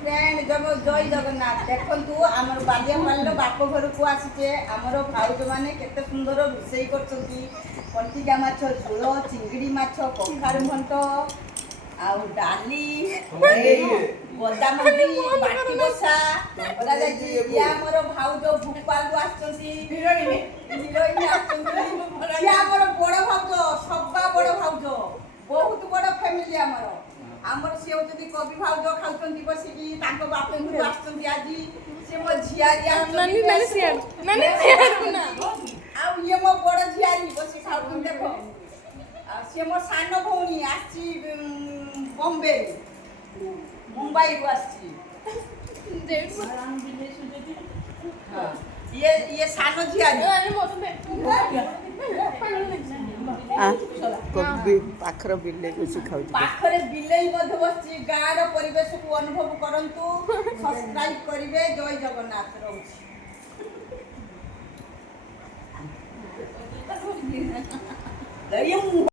friend जब जय जगन्नाथ देखु आमर बालियापाल बाप घर को आसीचे आमर भाउज मैंने केते सुंदर रोषे कंटिका माछ झोल चिंगड़ी माछ कखारू घंट आउ डाली गदामंदी बाटी बसा बड़ा जाई या हमर भाउज भोपाल आछंती हिरोइन आछंती या हमर बड़ भाउज सबा बड़ भाउज बहुत बड़ फैमिली आमर से होती कवि भाउज खाऊंगी बसिकी बाप घर आछंती आज से मो झियारी आउ ये मो बड़ झियारी बसी खाऊं देखो से मो सान भौणी आसी बॉम्बे मुंबई को आसी ये सान झियारी पाखर बिले पाखरे बिले बस गाँव परिवेश को अनुभव करंतु सब्सक्राइब करिवे जय जगन्नाथ रहउछि